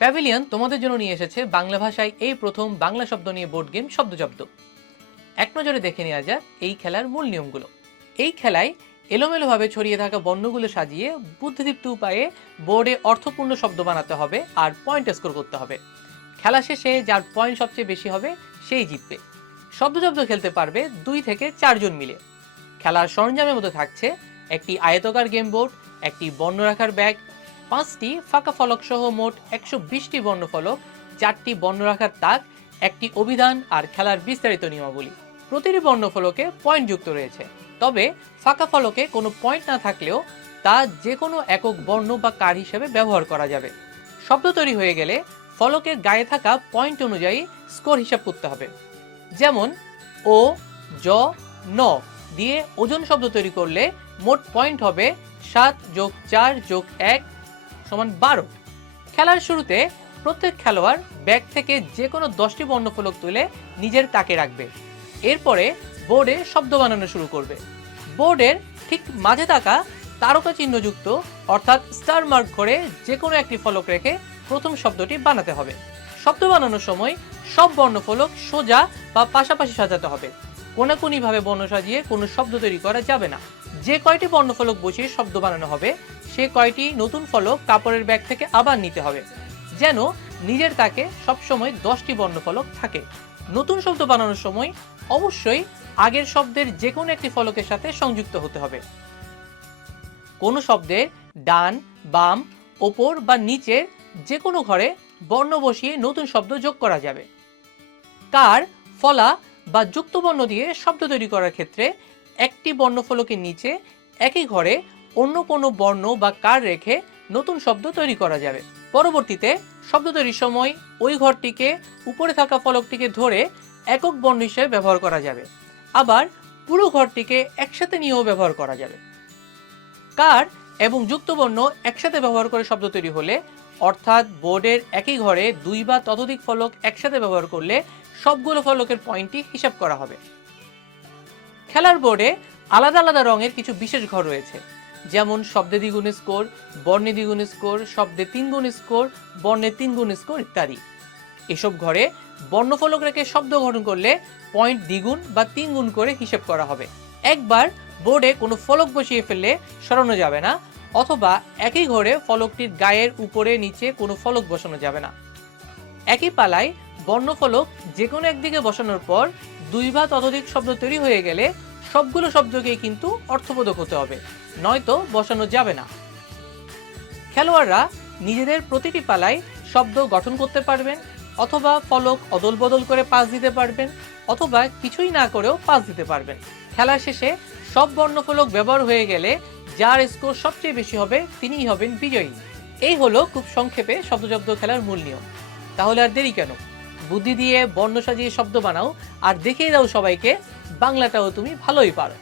Pavilion তোমাদের জন্য নিয়ে এসেছে বাংলা ভাষায় এই প্রথম বাংলা শব্দ নিয়ে বোর্ড গেম শব্দজব্দ। এক নজরে দেখে নেওয়া যাক এই খেলার মূল নিয়মগুলো। এই খেলায় এলোমেলোভাবে ছড়িয়ে থাকা বর্ণগুলো সাজিয়ে বুদ্ধিদীপ্ত উপায়ে বোর্ডে অর্থপূর্ণ শব্দ বানাতে হবে আর পয়েন্ট স্কোর করতে হবে। খেলা শেষে যার পয়েন্ট সবচেয়ে বেশি হবে সেই জিতবে। শব্দজব্দ খেলতে পারবে 2 থেকে 4 জন মিলে। খেলার সরঞ্জামের মধ্যে থাকছে একটি আয়তাকার গেম বোর্ড, একটি বর্ণ রাখার ব্যাগ, 5টি ফাঁকা ফলক সহ মোট 120টি বর্ণ ফলক, 4টি বর্ণ রাখার তাক, একটি অভিধান আর খেলার বিস্তারিত নিয়মাবলী। প্রতিটি বর্ণ ফলকে পয়েন্ট যুক্ত রয়েছে, তবে ফাঁকা ফলকে কোনো পয়েন্ট না থাকলেও তা যে কোনো একক বর্ণ বা কার হিসেবে ব্যবহার করা যাবে। শব্দ তৈরি হয়ে গেলে ফলকের গায়ে থাকা পয়েন্ট অনুযায়ী স্কোর হিসাব করতে হবে। যেমন ও, জ, ন দিয়ে ওজন শব্দ তৈরি করলে মোট পয়েন্ট হবে 7 + 4 + 1 = 12। খেলার শুরুতে প্রত্যেক খেলোয়াড় ব্যাগ থেকে যে কোনো 10টি বর্ণফলক তুলে নিজের তাকে রাখবে। এরপরে বোর্ডে শব্দ বানানো শুরু করবে। বোর্ডের ঠিক মাঝে থাকা তারকা চিহ্নযুক্ত অর্থাৎ স্টার মার্ক করে যে কোনো একটি ফলক রেখে প্রথম শব্দটি বানাতে হবে। শব্দ বানানোর সময় সব বর্ণফলক সোজা বা পাশাপাশি সাজাতে হবে। কোনাকুনিভাবে বর্ণ সাজিয়ে কোনো শব্দ তৈরি করা যাবে না। যে কয়টি বর্ণফলক বসিয়ে শব্দ বানানো হবে সে কয়টি নতুন ফলক কাপড়ের ব্যাগ থেকে আবার নিতে হবে, যেন নিজের তাকে সবসময় 10টি বর্ণফলক থাকে। নতুন শব্দ বানানোর সময় অবশ্যই আগের শব্দের যে কোনো একটি ফলকের সাথে সংযুক্ত হতে হবে। কোনো শব্দের ডান, বাম, ওপর বা নিচের যে কোনো ঘরে বর্ণ বসিয়ে নতুন শব্দ যোগ করা যাবে। কার, ফলা বা যুক্ত বর্ণ দিয়ে শব্দ তৈরি করার ক্ষেত্রে একটি বর্ণফলকের নিচে একই ঘরে অন্য কোনো বর্ণ বা কার রেখে নতুন শব্দ তৈরি করা যাবে। পরবর্তীতে শব্দ তৈরির সময় ওই ঘরটিকে উপরে থাকা ফলকটিকে ধরে একক বর্ণ হিসেবে ব্যবহার করা যাবে। আবার পুরো ঘরটিকে একসাথে নিয়েও ব্যবহার করা যাবে। কার এবং যুক্ত বর্ণ একসাথে ব্যবহার করে শব্দ তৈরি হলে, অর্থাৎ বোর্ডের একই ঘরে 2 বা ততোধিক ফলক একসাথে ব্যবহার করলে সবগুলো ফলকের পয়েন্টই হিসাব করা হবে। খেলার বোর্ডে আলাদা আলাদা রঙের কিছু বিশেষ ঘর রয়েছে, যেমন শব্দে দ্বিগুণ স্কোর, বর্ণে দ্বিগুণ স্কোর, শব্দে 3 গুণ স্কোর, বর্ণে 3 গুণ স্কোর ইত্যাদি। এসব ঘরে বর্ণফলক রেখে শব্দ গঠন করলে পয়েন্ট দ্বিগুণ বা 3 গুণ করে হিসেব করা হবে। একবার বোর্ডে কোনো ফলক বসিয়ে ফেললে সরানো যাবে না, অথবা একই ঘরে ফলকটির গায়ের উপরে নিচে কোনো ফলক বসানো যাবে না। একই পালায় বর্ণফলক যে কোনো একদিকে বসানোর পর 2 বা ততোধিক শব্দ তৈরি হয়ে গেলে সবগুলো শব্দকেই কিন্তু অর্থবোধক হতে হবে, নয়তো বসানো যাবে না। খেলোয়াড়রা নিজেদের প্রতিটি পালায় শব্দ গঠন করতে পারবেন, অথবা ফলক অদল বদল করে পাস দিতে পারবেন, অথবা কিছুই না করেও পাস দিতে পারবেন। খেলার শেষে সব বর্ণফলক ব্যবহার হয়ে গেলে যার স্কোর সবচেয়ে বেশি হবে তিনিই হবেন বিজয়ী। এই হলো খুব সংক্ষেপে শব্দজব্দ খেলার মূল নিয়ম। তাহলে আর দেরি কেন, বুদ্ধি দিয়ে বর্ণ সাজিয়ে শব্দ বানাও আর দেখিয়ে দাও সবাইকে বাংলাটাও তুমি ভালোই পারো।